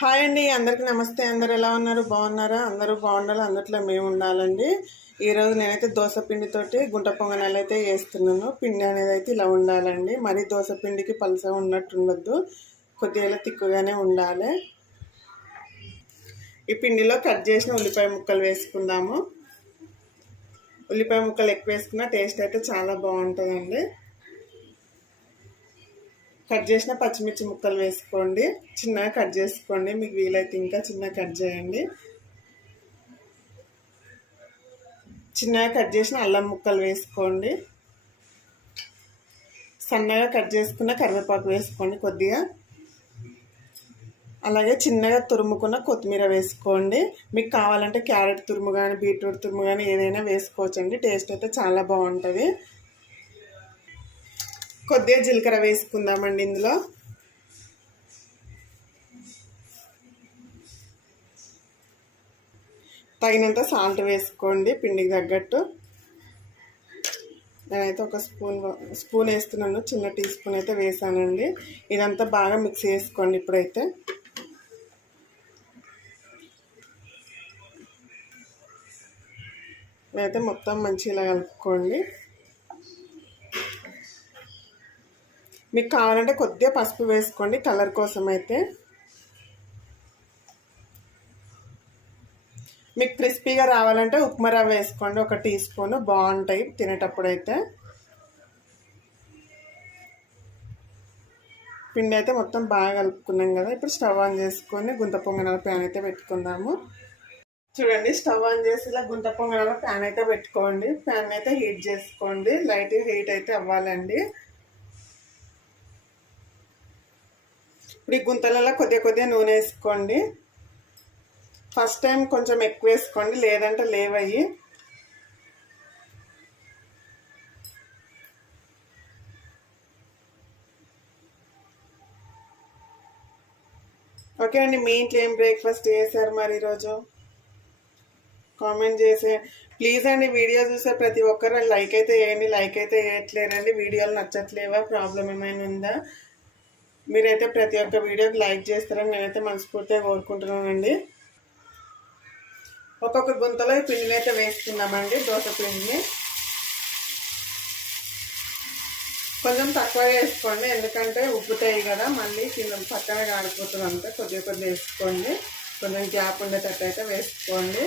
Hi అండి, అందరికీ నమస్తే. అందరు ఎలా ఉన్నారు? బాగున్నారా? అందరూ బాగుండాలి, అందరిలో మేము ఉండాలండి. ఈరోజు నేనైతే దోశ పిండితోటి గుంట పొంగనాలు అయితే వేస్తున్నాను. పిండి అనేది అయితే ఇలా ఉండాలండి. మరి దోశ పిండికి పలుసగా ఉన్నట్టు ఉండొద్దు, కొద్దిగా తిక్కుగానే ఉండాలి. ఈ పిండిలో కట్ చేసిన ఉల్లిపాయ ముక్కలు వేసుకుందాము. ఉల్లిపాయ ముక్కలు ఎక్కువ వేసుకున్న టేస్ట్ అయితే చాలా బాగుంటుందండి. కట్ చేసిన పచ్చిమిర్చి ముక్కలు వేసుకోండి, చిన్నగా కట్ చేసుకోండి. మీకు వీలైతే ఇంకా చిన్నగా కట్ చేయండి. చిన్నగా కట్ చేసిన అల్లం ముక్కలు వేసుకోండి. సన్నగా కట్ చేసుకున్న కరివేపాకు వేసుకోండి కొద్దిగా. అలాగే చిన్నగా తురుముకున్న కొత్తిమీర వేసుకోండి. మీకు కావాలంటే క్యారెట్ తురుము కానీ బీట్రూట్ తురుము కానీ ఏదైనా వేసుకోవచ్చండి. టేస్ట్ అయితే చాలా బాగుంటుంది. కొద్దిగా జీలకర్ర వేసుకుందామండి. ఇందులో తగినంత సాల్ట్ వేసుకోండి పిండికి తగ్గట్టు. నేనైతే ఒక స్పూన్ వేస్తున్నాను, చిన్న టీ స్పూన్ అయితే వేసానండి. ఇదంతా బాగా మిక్స్ చేసుకోండి. ఇప్పుడైతే ఇదైతే మొత్తం మంచిగా కలుపుకోండి. మీకు కావాలంటే కొద్దిగా పసుపు వేసుకోండి కలర్ కోసం అయితే. మీకు క్రిస్పీగా రావాలంటే ఉప్మా రవ్వ వేసుకోండి, ఒక టీ స్పూన్. బాగుంటాయి తినేటప్పుడు అయితే. పిండి అయితే మొత్తం బాగా కలుపుకున్నాం కదా. ఇప్పుడు స్టవ్ ఆన్ చేసుకొని గుంత పొంగనాల ప్యాన్ అయితే పెట్టుకుందాము. చూడండి, స్టవ్ ఆన్ చేసి ఇలా గుంత పొంగనాల ప్యాన్ అయితే పెట్టుకోండి. ప్యాన్ అయితే హీట్ చేసుకోండి, లైట్ హీట్ అయితే అవ్వాలండి. ఇప్పుడు ఈ గుంతలలో కొద్దిగా నూనె వేసుకోండి. ఫస్ట్ టైం కొంచెం ఎక్కువ వేసుకోండి, లేదంటే లేవయ్యి. ఓకే అండి, మీ ఇంట్లో ఏం బ్రేక్ఫాస్ట్ చేశారు మరి ఈరోజు? కామెంట్ చేసే ప్లీజ్ అండి. వీడియో చూసే ప్రతి ఒక్కరు లైక్ అయితే వేయండి. లైక్ అయితే వేయట్లేరండి. వీడియోలు నచ్చట్లేవా? ప్రాబ్లం ఏమైనా ఉందా? మీరైతే ప్రతి ఒక్క వీడియోకి లైక్ చేస్తారని నేనైతే మనస్ఫూర్తిగా కోరుకుంటున్నానండి. ఒక్కొక్క గుంతలో ఈ పిండిని అయితే వేసుకుందామండి. దోశ పిండిని కొంచెం తక్కువగా వేసుకోండి, ఎందుకంటే ఉబ్బుతాయి కదా, మళ్ళీ కింద పక్కన కాడిపోతుంది. అంతా కొద్దిగా వేసుకోండి. కొంచెం గ్యాప్ ఉండేటట్టు అయితే వేసుకోండి.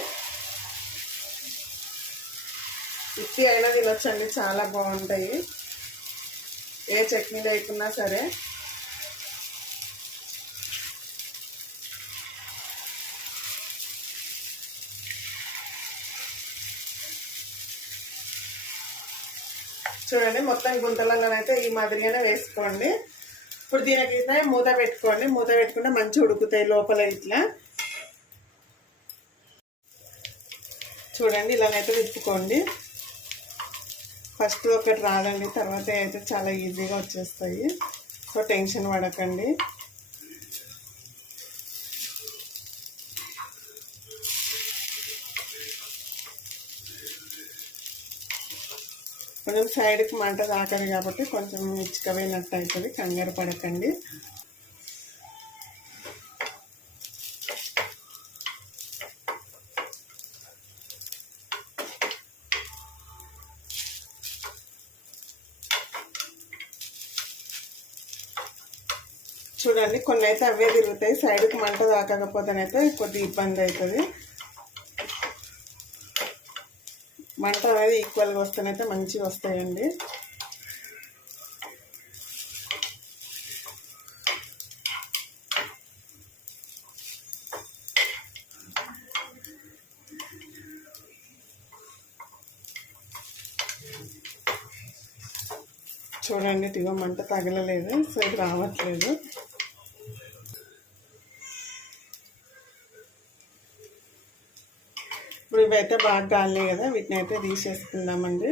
ఇప్పి అయినా తినొచ్చండి, చాలా బాగుంటాయి. ఏ చట్నీ లేకున్నా సరే. చూడండి, మొత్తం గుంతలలోనైతే ఈ మాదిరిగానే వేసుకోండి. ఇప్పుడు దీనికి మూత పెట్టుకోండి. మూత పెట్టుకుంటే మంచిగా ఉడుకుతాయి లోపల ఇట్లా. చూడండి, ఇలానైతే తిప్పుకోండి. ఫస్ట్ ఒకటి రాదండి, తర్వాత అయితే చాలా ఈజీగా వచ్చేస్తాయి. సో టెన్షన్ పడకండి. కొంచెం సైడ్కి మంట తాకదు కాబట్టి కొంచెం ఇచ్చుకపోయినట్టు అవుతుంది, కంగారు పడకండి. చూడండి, కొన్ని అయితే అవే తిరుగుతాయి. సైడ్కి మంట తాకకపోతేనైతే కొద్దిగా ఇబ్బంది అవుతుంది. మంట అనేది ఈక్వల్గా వస్తేనైతే మంచిగా వస్తాయండి. చూడండి, ఇదిగో మంట తగలలేదు, సో ఇది రావట్లేదు. ఇప్పుడు ఇవైతే బాగా గాలి కదా, వీటిని అయితే తీసేసుకుందామండి.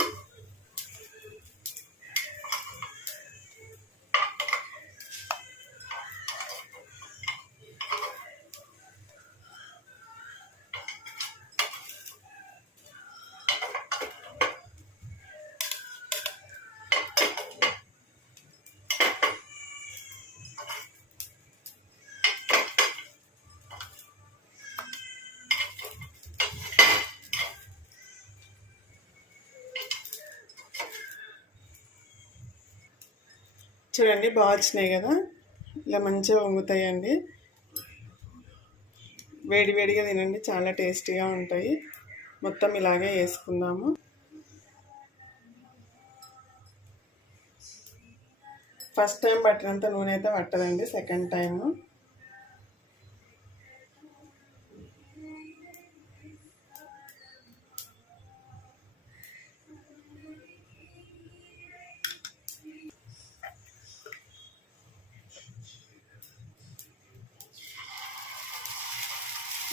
చూడండి బాగా వచ్చినాయి కదా, ఇలా మంచిగా వంగుతాయండి. వేడి వేడిగా తినండి, చాలా టేస్టీగా ఉంటాయి. మొత్తం ఇలాగే వేసుకుందాము. ఫస్ట్ టైం పట్టినంత నూనె అయితే పట్టదండి, సెకండ్ టైము.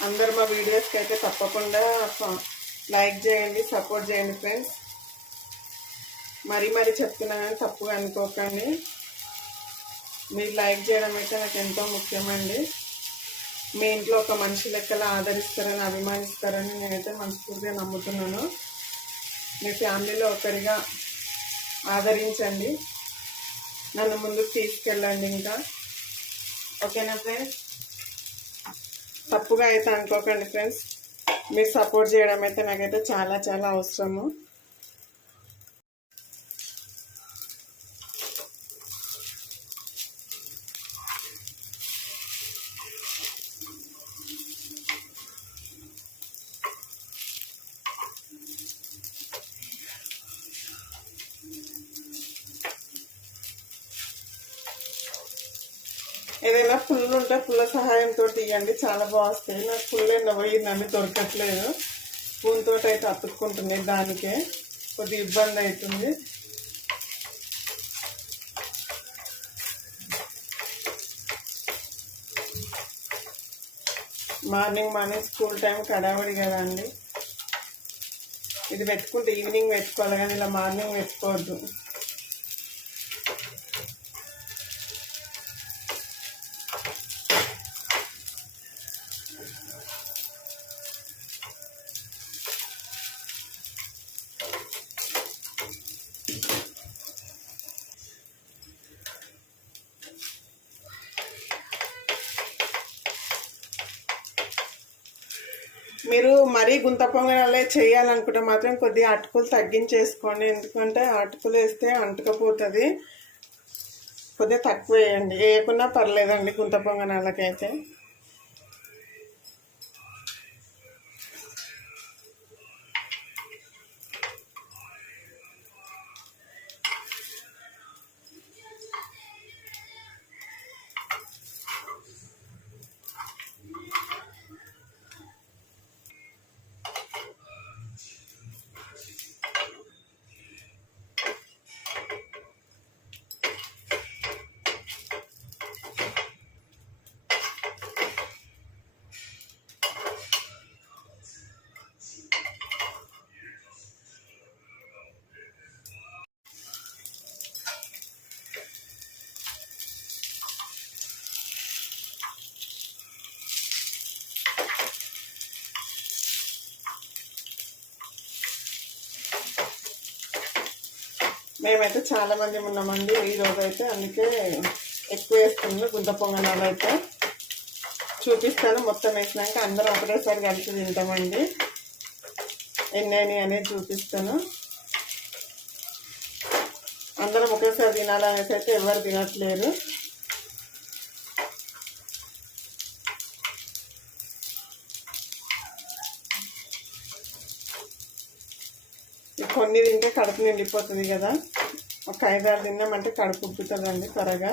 అందరు మా వీడియోస్కి అయితే తప్పకుండా లైక్ చేయండి, సపోర్ట్ చేయండి ఫ్రెండ్స్. మరీ చెప్తున్నా కానీ తప్పుగా అనుకోకండి. మీరు లైక్ చేయడం అయితే నాకు ఎంతో ముఖ్యమండి. మీ ఇంట్లో ఒక మనిషి లెక్కలా ఆదరిస్తారని, అభిమానిస్తారని నేనైతే మనస్ఫూర్తిగా నమ్ముతున్నాను. మీ ఫ్యామిలీలో ఒకరిగా ఆదరించండి, నన్ను ముందుకు తీసుకెళ్ళండి. ఇంకా ఓకేనా ఫ్రెండ్స్? తప్పుగా అయితే అనుకోకండి ఫ్రెండ్స్. మీరు సపోర్ట్ చేయడం అయితే నాకైతే చాలా చాలా అవసరము. ఏదైనా పుల్లు ఉంటే పుల్ల సహాయంతో ఇవ్వండి, చాలా బాగుస్తాయి. నాకు పుల్లు ఎండ పోయిందండి, దొరకట్లేదు. స్పూన్ తోటి అయితే అతుక్కుంటుంది, దానికే కొద్దిగా ఇబ్బంది అవుతుంది. మార్నింగ్ స్కూల్ టైం కడావడి కదా అండి. ఇది పెట్టుకుంటే ఈవినింగ్ పెట్టుకోవాలి కానీ ఇలా మార్నింగ్ పెట్టుకోవద్దు. మీరు మరీ గుంత పొంగనాలే చేయాలనుకుంటే మాత్రం కొద్దిగా అటుకులు తగ్గించేసుకోండి, ఎందుకంటే అటుకులు వేస్తే అంటుకపోతుంది. కొద్దిగా తక్కువ వేయండి, వేయకున్నా పర్లేదండి గుంత పొంగనాలకైతే. మేమైతే చాలా మంది ఉన్నామండి ఈరోజు అయితే, అందుకే ఎక్కువ వేస్తున్నాను గుంత పొంగనాలు అయితే. చూపిస్తాను, మొత్తం వేసినాక అందరం ఒకటేసారి కలిసి తింటామండి. ఎన్ని అనేది చూపిస్తాను. అందరం ఒకేసారి తినాలనేసి అయితే ఎవరు తినట్లేరు. కొన్ని తింటే కడుపు నిండిపోతుంది కదా, ఒక 5-6 తిన్నామంటే కడుపు ఉబ్బుతుందండి త్వరగా.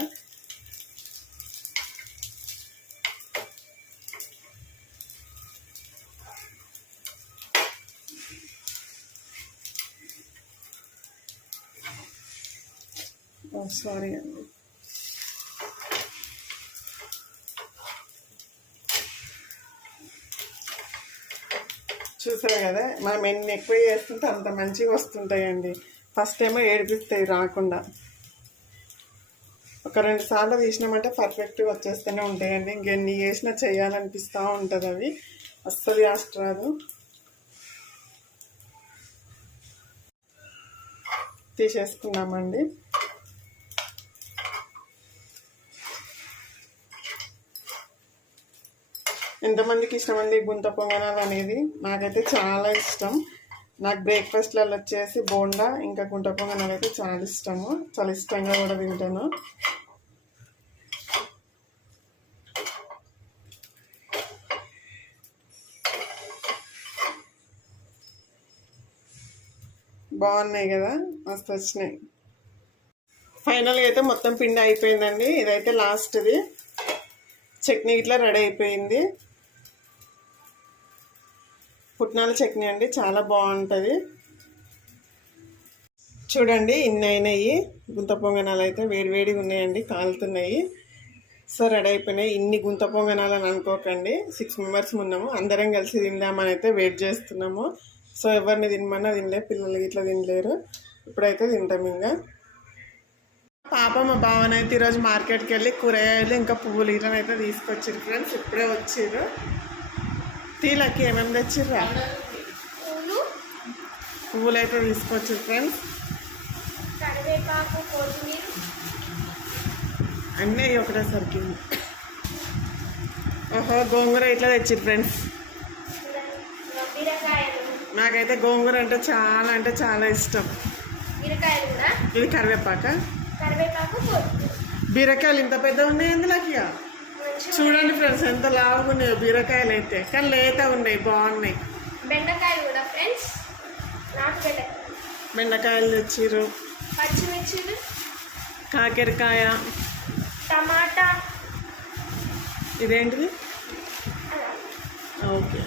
సారీ అండి. చూసారు కదా, మనం ఎన్ని ఎక్కువ చేస్తుంటే అంత మంచిగా వస్తుంటాయండి. ఫస్ట్ ఏమో ఏడిపిస్తాయి రాకుండా, ఒక 2 సార్లు తీసినామంటే పర్ఫెక్ట్గా వచ్చేస్తూనే ఉంటాయండి. ఇంకెన్ని చేసినా చేయాలనిపిస్తూ ఉంటుంది, అవి అస్సలు యాస్ట్ రాదు. తీసేసుకున్నామండి. ఎంతమందికి ఇష్టమండి గుంత పొంగనాలు అనేది? నాకైతే చాలా ఇష్టం. నాకు బ్రేక్ఫాస్ట్లలో వచ్చేసి బోండా ఇంకా గుంట పొంగనాలు అయితే చాలా ఇష్టము, చాలా ఇష్టంగా కూడా తింటాను. బాగున్నాయి కదా, మస్తు వచ్చినాయి. ఫైనల్గా అయితే మొత్తం పిండి అయిపోయిందండి. ఇదైతే లాస్ట్ది. చట్నీ ఇట్లా రెడీ అయిపోయింది. పుట్నాల చట్నీ అండి, చాలా బాగుంటుంది. చూడండి ఇన్ని అయినాయి. గుంత పొంగనాలు అయితే వేడివేడిగా ఉన్నాయండి, కాలుతున్నాయి. సో రెడీ అయిపోయినాయి. ఇన్ని గుంత పొంగనాలు అని అనుకోకండి, 6 మెంబర్స్ ఉన్నాము, అందరం కలిసి తిందామని అయితే వెయిట్ చేస్తున్నాము. సో ఎవరిని తినమన్నా తినలేరు, పిల్లలు ఇట్లా తినలేరు. ఇప్పుడైతే తింటాం. ఇంకా పాప మా బావన అయితే ఈరోజు మార్కెట్కి వెళ్ళి కూరగాయలు ఇంకా పువ్వులు ఇట్లా అయితే తీసుకొచ్చారు ఫ్రెండ్స్. ఇప్పుడే వచ్చారు. తీలకి ఏమేమి తెచ్చిర్రా? పువ్వులు అయితే తీసుకొచ్చారు ఫ్రెండ్స్. అన్నీ ఒకటేసరికి. ఓహో, గోంగూర ఇట్లా తెచ్చిర్రు ఫ్రెండ్స్. నాకైతే గోంగూర అంటే చాలా ఇష్టం. ఇది కరివేపాక. బీరకాయలు ఇంత పెద్ద ఉన్నాయి అందులోకి. చూడండి ఫ్రెండ్స్ ఎంత లావుగా ఉన్నాయో బీరకాయలు అయితే, కానీ లేత ఉన్నాయి, బాగున్నాయి. బెండకాయలు కూడా ఫ్రెండ్స్, బెండకాయలు తెచ్చిర్రు, పచ్చిమిర్చిలు, కాకరకాయ, టమాటా. ఇదేంటిది? ఓకే.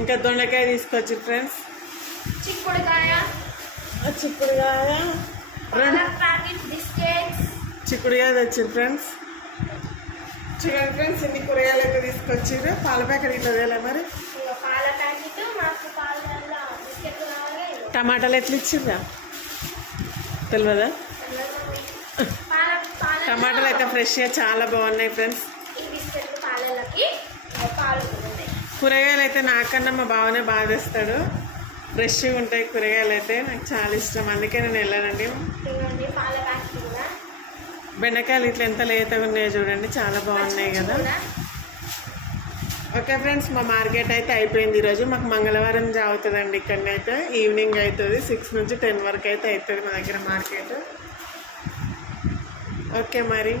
ఇంకా దొండకాయ తీసుకొచ్చారు ఫ్రెండ్స్. చిక్కుడుకాయ, చిక్కుడుకాయ తెచ్చారు ఫ్రెండ్స్. చూడండి ఫ్రెండ్స్, ఇన్ని కూరగాయలు అయితే తీసుకొచ్చారు. పాల ప్యాకెట్ ఇట్లా తేలే మరి. టమాటాలు ఎట్లా ఇచ్చిర్రా తెలియదా? టమాటాలు అయితే ఫ్రెష్గా చాలా బాగున్నాయి ఫ్రెండ్స్. కూరగాయలు అయితే నాకన్నా మా బావనే బాగా తెస్తాడు. ఫ్రెష్గా ఉంటాయి కూరగాయలు అయితే, నాకు చాలా ఇష్టం, అందుకే నేను వెళ్ళానండి. బెండకాయలు ఇట్లా ఎంత లేతగా ఉన్నాయో చూడండి, చాలా బాగున్నాయి కదా. ఓకే ఫ్రెండ్స్, మా మార్కెట్ అయితే అయిపోయింది ఈరోజు. మాకు మంగళవారం అవుతుందండి. ఇక్కడనైతే ఈవినింగ్ అవుతుంది, 6 నుంచి 10 వరకు అయితే అవుతుంది మా దగ్గర మార్కెట్. ఓకే మరి.